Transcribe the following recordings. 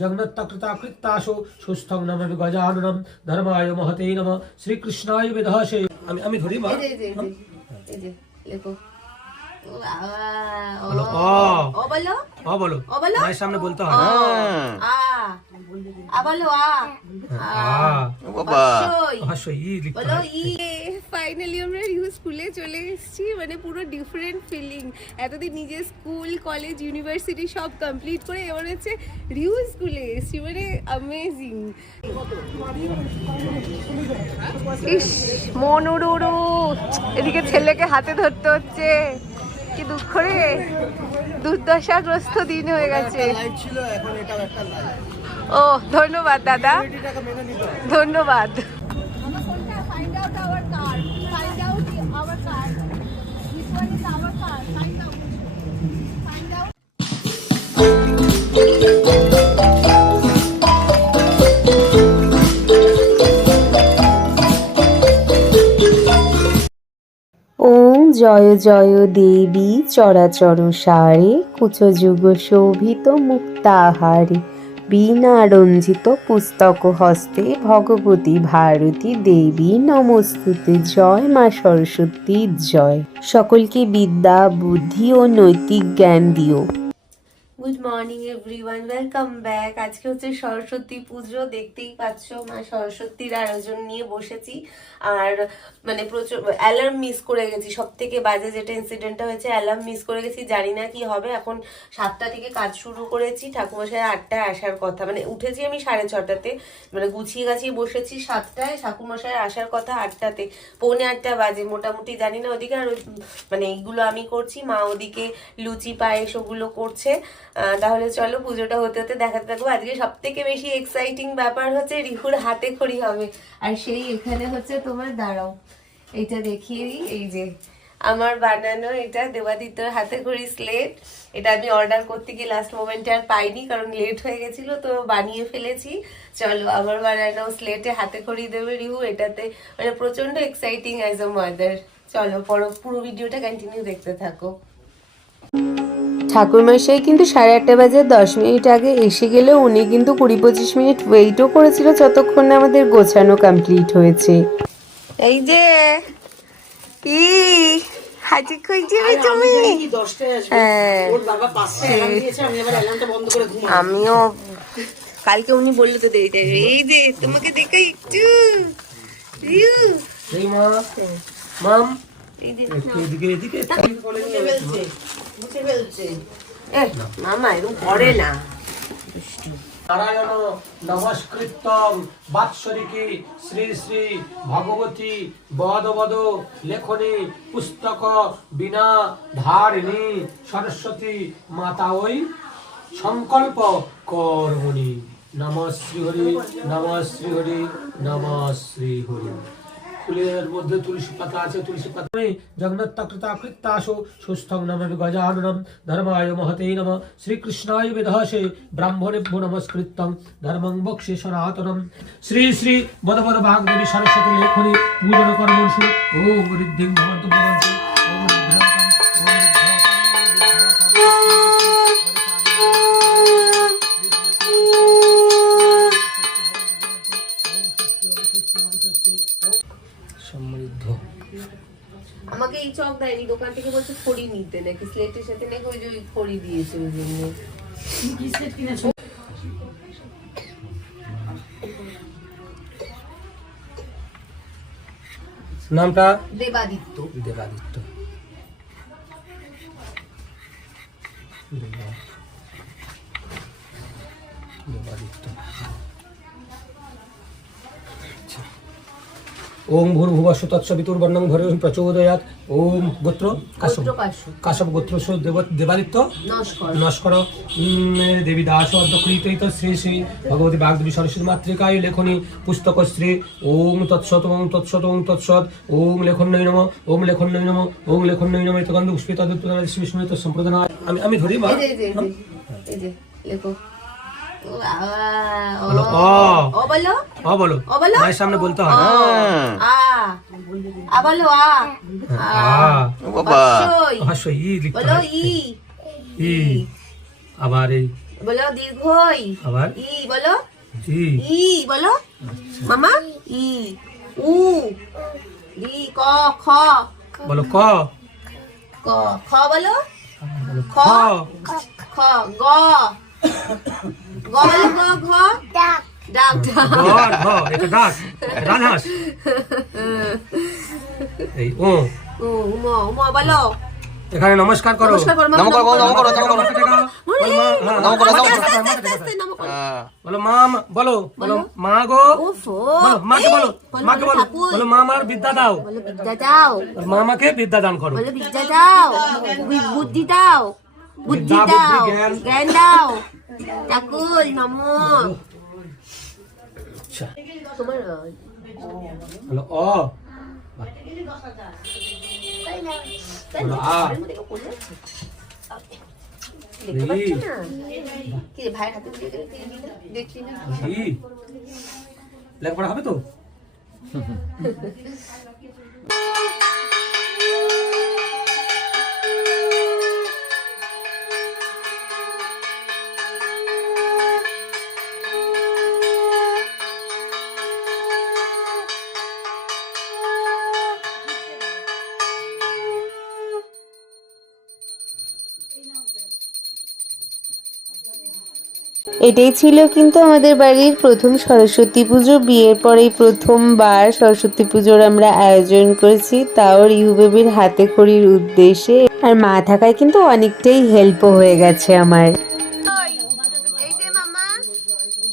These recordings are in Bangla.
জগন্নাথকৃতাকৃত্তাশো সুস্থং নমামি গজাননম ধর্মায় মহতে নমঃ শ্রীকৃষ্ণায় বিদহাসে। আমি ধরি মা, এই যে লেখো বলো ও বলো ও বলো ও বলো মায়ের সামনে বলতে হয় আ বলো বাবা হাসই লিখতে বলো হয়। ই। ফাইনালি আমরা রিউ স্কুলে চলে এসেছি, মানে পুরো ডিফারেন্ট ফিলিং। এতদিন নিজের স্কুল কলেজ ইউনিভার্সিটি সব কমপ্লিট করে এবার হচ্ছে রিউ স্কুলে এসেছি, মানে অ্যামেজিং। ইস মন উড়ু এদিকে ছেলেকে হাতে ধরতে হচ্ছে, কি দুঃখ রে, দুর্দশাগ্রস্ত দিন হয়ে গেছে। ও ধন্যবাদ দাদা, ধন্যবাদ। ওম জয় জয় দেবী চরাচর সারে কুচযুগ শোভিত মুক্তাহারে বীণা রঞ্জিত পুস্তক হস্তে ভগবতী ভারতী দেবী নমস্তুতে। জয় মা সরস্বতী জয়। সকলকে বিদ্যা বুদ্ধি ও নৈতিক জ্ঞান দিও। Good morning everyone, welcome back. আজকে হচ্ছে সরস্বতী পুজো, দেখতেই পাচ্ছ মা সরস্বতীর আয়োজন নিয়ে বসেছি। আর মানে প্রচুর অ্যালার্ম মিস করে গেছি, সব থেকে বাজে যেটা ইনসিডেন্টটা হয়েছে, অ্যালার্ম মিস করে গেছি। জানি না কি হবে। এখন 7টা থেকে কাজ শুরু করেছি, ঠাকুমশাই 8টায় আসার কথা, মানে উঠেছি আমি 6:30টাতে, মানে গুছিয়ে গাছিয়ে বসেছি 7টায়, ঠাকুমশাই আসার কথা 8টাতে, 7:45 বাজে মোটামুটি। জানি না ওদিকে আর মানে এইগুলো আমি করছি, মা ওদিকে লুচি পায়েস ওগুলো করছে। তাহলে চলো পুজোটা হতে হতে দেখাতে থাকবো। আজকে সব থেকে বেশি এক্সাইটিং ব্যাপার হচ্ছে রিহুর হাতে খড়ি হবে। আর সেই এখানে হচ্ছে তোমার, দাঁড়াও এইটা দেখিয়ে দিই, এই যে আমার বানানো এটা দেবাদিত্যর হাতে খড়ি স্লেট। এটা আমি অর্ডার করতে গিয়ে লাস্ট মোমেন্টে আর পাইনি, কারণ লেট হয়ে গেছিল, তো বানিয়ে ফেলেছি। চলো আমার বানানো স্লেটে হাতে খড়ি দেবে রিহু, এটাতে মানে প্রচন্ড এক্সাইটিং অ্যাজ আ মাদার। চলো পুরো ভিডিওটা কন্টিনিউ দেখতে থাকো। ঠাকুরমশাই কিন্তু 8:30 বাজে 10 মিনিট আগে এসে গেলে উনি কিন্তু 20-25 মিনিট ওয়েটও করেছিল, যতক্ষণ না আমাদের গোছানো কমপ্লিট হয়েছে। এই যে কি হাজি খুঁজবে তুমি? আমিও কালকে উনি বললো তো দেরিটা। এই যে তোমাকে দেখাই একটু মাম মামা এরকম করে না। নারায়ণ নমস্কৃত্যং বাৎসরিকী শ্রী শ্রী ভগবতী বদ লেখনী পুস্তক বিনা ধারিণী সরস্বতী মাতা ওই সংকল্প কর্মণি। নমঃ শ্রী হরি, নমঃ শ্রী হরি, নমঃ শ্রী হরি। ফুলের মধ্যে তুলসী পাতা আছে, তুলসী পাতা জগন্নাথকৃতাকৃত্তাশো সুস্থং নমামি গজাননম ধর্মায় মহতে নমঃ শ্রীকৃষ্ণায় বিদহাসে। ব্রাহ্মণেভ্যো নমস্কৃত্যং ধর্মং বক্ষ্যে সনাতনম। শ্রী শ্রী বদ বাগদেবী সরস্বতী লেখনী পূজন কর্মসু। ওম ঋদ্ধিং ভবন্তু ভবন্তু, ওম ঋদ্ধ্রন্তং, ওম সমৃদ্ধ। আমাকে এই চক দেয়নি, দোকান থেকে বলছে খড়ি নিতে, নাকি স্লেটের সাথে নাকি ওই যে খড়ি দিয়েছে, ওই জন্য। নামটা দেবাদিত্য। দেবাদিত্য। দেবাদিত্য। ওম ভূর্ভুবস্সু তৎসবিতুর্বর্ণং ভর্গং প্রচোদয়াৎ। ওম গোত্র কাশ্যপ, কাশ্যপ গোত্র দেবাদিত্য নস্কর দেবী দাস অর্ধকৃত শ্রী শ্রী ভগবতী বাগদেবী সরস্বতী মাতৃকায় লেখনী পুস্তক শ্রী। ওম তৎসৎ, ওম তৎসৎ, ওম তৎসৎ। ওম লেখন্যৈ নমঃ, ওম লেখন্যৈ নমঃ, ওম লেখন্যৈ নমঃ। গন্ধ পুষ্পিত শ্রী বিষ্ণু সম্প্রদান। আমি ধরি মা, এই যে লেখো বলো মায়ের সামনে বলতে হয়। হাসই লিখতে হয়। আবার এই বলো দীর্ঘ ই। আবার ই বলো। ই। ই বলো মামা। ই উ রি ক খ। বলো ক। ক খ বলো। বলো খ খ। খ গ গ বলো গ ঘ। ডাক ডাক ডাক। ঘর ঘ এটা ডাক রাজহাঁস। এই ও উম উম বলো। এখানে নমস্কার করো। নমস্কার করো মামা, নমো করো, নমো করো, নমো করো। মাথা টেকাও। বলো মা, হ্যাঁ, নমো করো, নমো করো। মাথা টেকাও, মাথা আস্তে টেকাও। আস্তে নমো করো। বলো মা বলো বলো মা গো। ওফো। বলো মাকে বলো বলো, মাকে বলো বলো ঠাকুর। বলো মা আমার বিদ্যা দাও। বলো বিদ্যা দাও। মা আমাকে বিদ্যা দান করো। বলো বিদ্যা দাও। বুদ্ধি দাও। বুদ্ধি বিদ্যা, দাও। বুদ্ধি, জ্ঞান। জ্ঞান দাও। ঠাকুর নমো। আচ্ছা তোমার বলো অ। বলো আ। দেখতে পাচ্ছ না? কি রে, ভাইয়ের হাতে দিয়ে গেলে দেখলি না? ই। লেখাপড়া হবে তো? এটাই ছিল কিন্তু আমাদের বাড়ির প্রথম সরস্বতী পুজো। বিয়ের পরেই প্রথমবার সরস্বতী পুজোর আমরা আয়োজন করেছি, তাও রিহু বেবির হাতে খড়ির উদ্দেশ্যে। আর মা থাকায় কিন্তু অনেকটাই হেল্পও হয়ে গেছে আমার। এই যে মামা,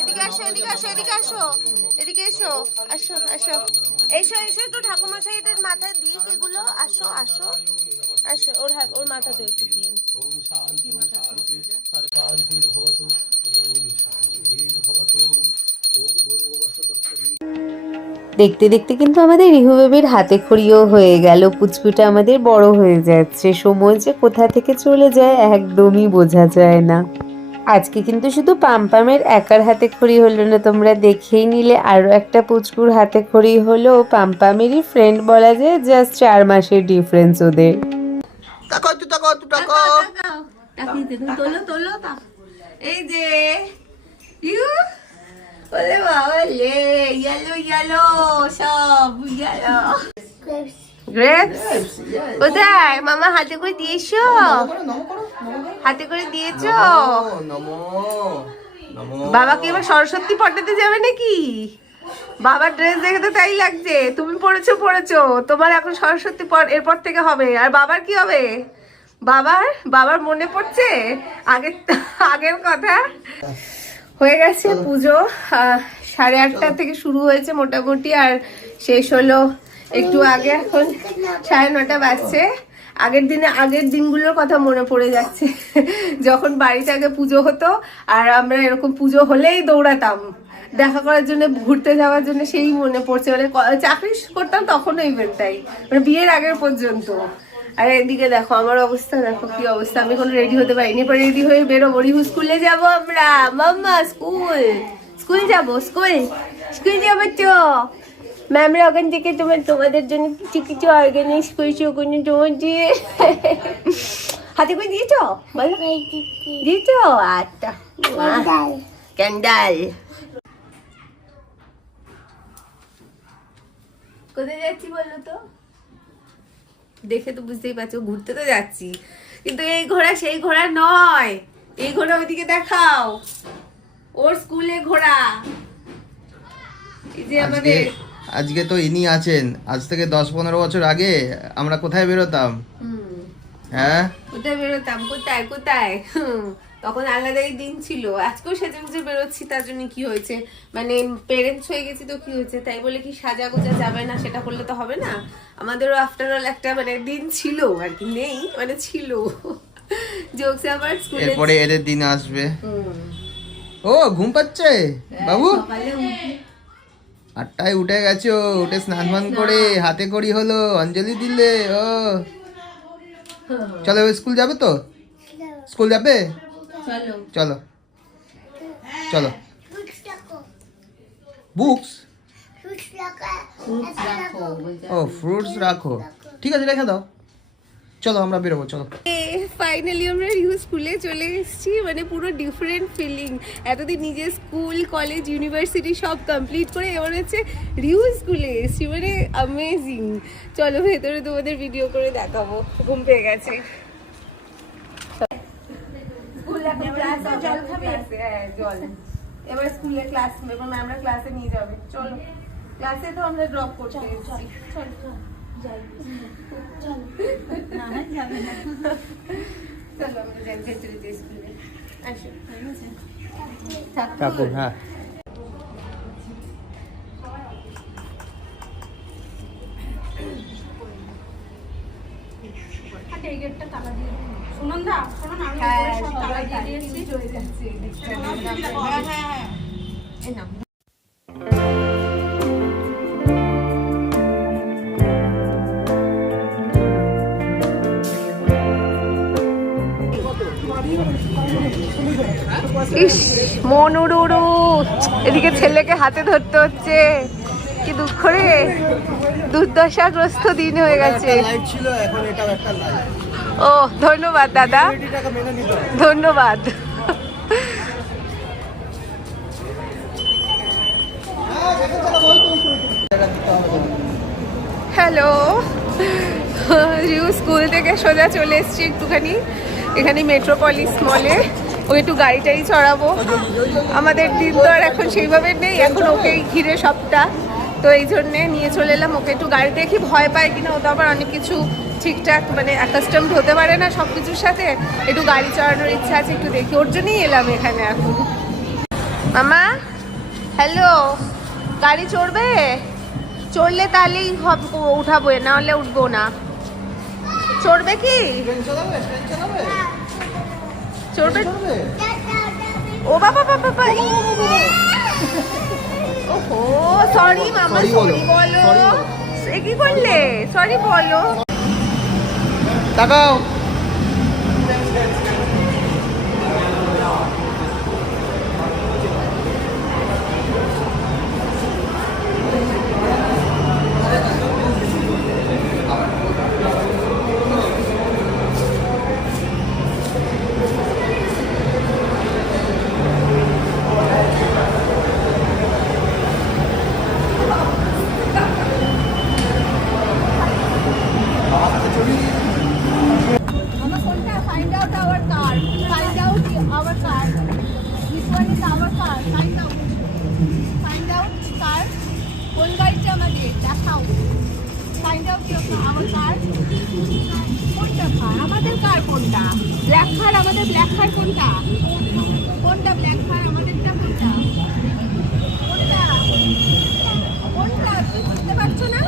এদিকে আসো, এদিকে আসো, এদিকে আসো, এদিকে এসো, আসো আসো, এসো এসো, তো ঠাকুমশাই এটার মাথায় দিক এগুলো, আসো আসো আসো, ওর হাত ওর মাথাতে একটু দিন। দেখতে দেখতে কিন্তু আমাদের রিহু বেবির হাতে খড়িও হয়ে গেল। পুচকুটা আমাদের বড় হয়ে যাচ্ছে, সময় যে কোথা থেকে চলে যায় একদমই বোঝা যায় না। আজকে কিন্তু শুধু পামপামের একার হাতে খড়ি হলো না, তোমরা দেখেই নিলে আরো একটা পুচকুর হাতে খড়ি হলো। পামপামেরই ফ্রেন্ড বলা যায়, জাস্ট 4 মাসের ডিফারেন্স ওদের। তাকো তুই তাকো তুই তাকো। তাকিয়ে তুমি তোলো তোলো তা। এই যে ইউ, ওলে বাবা লে, ইয়েলো ইয়েলো, সব ইয়েলো গ্রেপস। কোথায় মামা, হাতে করে দিয়েছো? হাতে করে দিয়েছো? নমো নমো। বাবাকে এবার সরস্বতী পটাতে যাবে নাকি? বাবার ড্রেস দেখে তো তাই লাগছে। তুমি পড়েছো পড়েছো, তোমার এখন সরস্বতী এরপর থেকে হবে। আর বাবার কি হবে? বাবার মনে পড়ছে আগের আগের কথা। হয়ে গেছে পুজো, 8:30 থেকে শুরু হয়েছে মোটামুটি, আর শেষ হলো একটু আগে, এখন 9:30 বাজছে। আগের দিনগুলোর কথা মনে পড়ে যাচ্ছে, যখন বাড়িতে আগে পুজো হতো আর আমরা এরকম পুজো হলেই দৌড়াতাম দেখা করার জন্য, ঘুরতে যাওয়ার জন্য। সেই মনে পড়ছে, মানে চাকরি করতাম তখনও ইভেন্টটাই, মানে বিয়ের আগের পর্যন্ত। আর এদিকে দেখো আমার অবস্থা, দেখো কি অবস্থা, আমি কোনো রেডি হতে পারিনি। এরপর রেডি হয়ে বেরোবো, রিহু স্কুলে যাবো আমরা। মাম্মা স্কুল যাবো, স্কুল যাবো তো। ম্যামরা ওখান থেকে তোমাদের জন্য কিছু কিছু অর্গানাইজ করেছি, ওখানে তোমার দিয়ে হাতে করে দিয়েছ, বলো দিয়েছ। আচ্ছা, ক্যান্ডাল। কোথায় যাচ্ছি বলো তো? দেখে তো বুঝতেই পারছো, ঘুরতে তো যাচ্ছি, কিন্তু এই ঘোড়া সেই ঘোড়া নয়। এই ঘোড়া ওইদিকে দেখাও, ওর স্কুলে ঘোড়া। এই যে আমাদের আজকে তো ইনি আছেন, আজ থেকে 10-15 বছর আগে আমরা কোথায় বেরোতাম? হ্যাঁ কোথায় বেরোতাম, কোথায় কোথায়, তখন আলাদাই দিন ছিল। আজকেও সেজে গুজে বেরোচ্ছি, তার জন্য কি হয়েছে, মানে পেরেন্টস হয়ে গেছি তো কি হয়েছে, তাই বলে কি সাজা গোজা যাবে না, সেটা করলে তো হবে না। আমাদেরও আফটার অল একটা মানে দিন ছিল আর কি, নেই মানে ছিল। জোকস আবার স্কুলে এরপরে এদের দিন আসবে। ও ঘুম পাচ্ছে বাবু? সকালে উঠি। 8টায় উঠে গেছো, উঠে স্নান ফান করে হাতে খড়ি হলো, অঞ্জলি দিলে। ও চলো স্কুল যাবে তো? স্কুল যাবে? চলো চলো চলো। বুকস? ও ফ্রুটস রাখো, ঠিক আছে রেখে দাও। চলো আমরা বেরোবো, চলো। ফাইনালি আমরা রিউ স্কুলে চলে এসেছি, মানে পুরো ডিফারেন্ট ফিলিং। এতদিন নিজের স্কুল কলেজ ইউনিভার্সিটি সব কমপ্লিট করে এবার হচ্ছে রিউ স্কুলে এসেছি, মানে অ্যামেজিং। চলো ভেতরে তোমাদের ভিডিও করে দেখাবো। ঘুম পেয়ে গেছে। এবার স্কুলে ক্লাস, এবার ম্যামরা ক্লাসে নিয়ে যাবে। চলো ক্লাসে তো আমরা ড্রপ করতে এসেছি। চলো আমরা যাই ভেতরে যে স্কুলে। আসো। কাকু, হ্যাঁ। ইস, মন উড়ু উড়ু। এদিকে ছেলেকে হাতে ধরতে হচ্ছে, কি দুঃখ রে, দুর্দশাগ্রস্ত দিন হয়ে গেছে। ও ধন্যবাদ দাদা, ধন্যবাদ। হ্যালো, রিউ স্কুল থেকে সোজা চলে এসেছি একটুখানি এখানে মেট্রোপলিস মলে। ওকে একটু গাড়ি টাড়ি চড়াবো। আমাদের দিন তো আর এখন সেইভাবে নেই, এখন ওকেই ঘিরে সবটা, তো এই জন্যে নিয়ে চলে এলাম ওকে একটু গাড়ি। দেখি ভয় পায় কিনা, ও তো আবার অনেক কিছু ঠিকঠাক মানে অ্যাকাস্টমড হতে পারে না সব কিছুর সাথে। একটু গাড়ি চালানোর ইচ্ছা আছে, একটু দেখি, ওর জন্যই এলাম এখানে এখন। মামা হ্যালো, গাড়ি চড়বে? চড়লে তাহলেই উঠাবো, না হলে উঠবো না। চড়বে কি? চড়বে? ও বাবা বাবা বাবা, ওহো সরি মামা, সরি বলো। এ কি করলে? সরি বলো। তাকাও। Find out our car. Find out our car. This one is our car. Find out. Find out car. কোন গাড়িটা আমাদের দেখাও। Find out our car. কোনটা কার? আমাদের কার কোনটা? ব্ল্যাক কার আমাদের, ব্ল্যাক কার কোনটা? কোনটা ব্ল্যাক কার আমাদেরটা কোনটা? কোনটা? কোনটা বুঝতে পারছো না?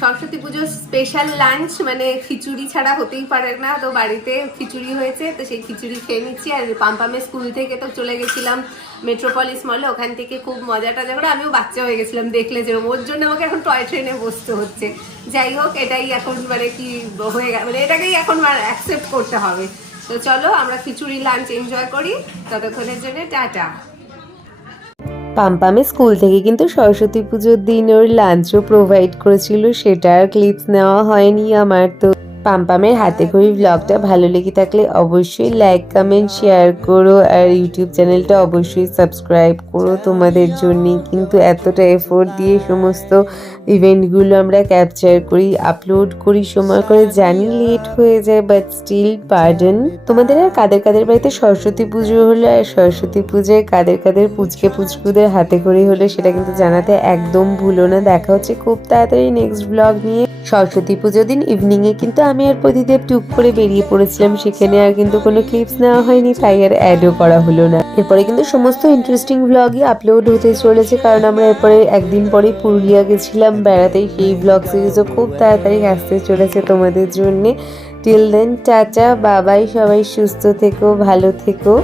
সরস্বতী পুজোর স্পেশাল লাঞ্চ মানে খিচুড়ি ছাড়া হতেই পারে না, তো বাড়িতে খিচুড়ি হয়েছে, তো সেই খিচুড়ি খেয়ে নিচ্ছি। আর পাম্পামের স্কুল থেকে তো চলে গেছিলাম মেট্রোপলিস মলে, ওখান থেকে খুব মজা টজা করে আমিও বাচ্চা হয়ে গেছিলাম, দেখলে যে ওর জন্য আমাকে এখন টয় ট্রেনে বসতে হচ্ছে। যাই হোক, এটাই এখন মানে কি হয়ে গেল, মানে এটাকেই এখন অ্যাকসেপ্ট করতে হবে। তো চলো আমরা খিচুড়ি লাঞ্চ এনজয় করি, ততক্ষণের জন্য টাটা। পাম্পামে স্কুল থেকে কিন্তু সরস্বতী পুজোর দিন ওর লাঞ্চও প্রোভাইড করেছিল, সেটার ক্লিপস নেওয়া হয়নি আমার। তো পাম্পামের হাতে খড়ি ব্লগটা ভালো লেগে থাকলে অবশ্যই লাইক কমেন্ট শেয়ার করো, আর ইউটিউব চ্যানেলটা অবশ্যই সাবস্ক্রাইব করো। তোমাদের জন্যই কিন্তু এতটা এফোর্ট দিয়ে সমস্ত ইভেন্টগুলো আমরা ক্যাপচার করি, আপলোড করি সময় করে, জানি লেট হয়ে যায়, বাট স্টিল পার্ডন। তোমাদের আর কাদের কাদের বাড়িতে সরস্বতী পুজো হলো, আর সরস্বতী পুজোয় কাদের কাদের পুচকে পুচকুদের হাতে খড়ি হলো, সেটা কিন্তু জানাতে একদম ভুলো না। দেখা হচ্ছে খুব তাড়াতাড়ি নেক্সট ব্লগ নিয়ে। সরস্বতী পুজোর দিন ইভিনিংয়ে কিন্তু আমি আর প্রদীপ টুক করে বেরিয়ে পড়েছিলাম, সেখানে আর কিন্তু কোনো ক্লিপস নেওয়া হয়নি, তাই আর অ্যাডও করা হলো না। এরপরে কিন্তু সমস্ত ইন্টারেস্টিং ব্লগই আপলোড হতে চলেছে, কারণ আমরা এরপরে একদিন পরে পুরুলিয়া গেছিলাম বেড়াতে, সেই ব্লগ সিরিজও খুব তাড়াতাড়ি আসতে চলেছে তোমাদের জন্যে। টিল দেন টাটা, বাবাই, সবাই সুস্থ থেকো, ভালো থেকো।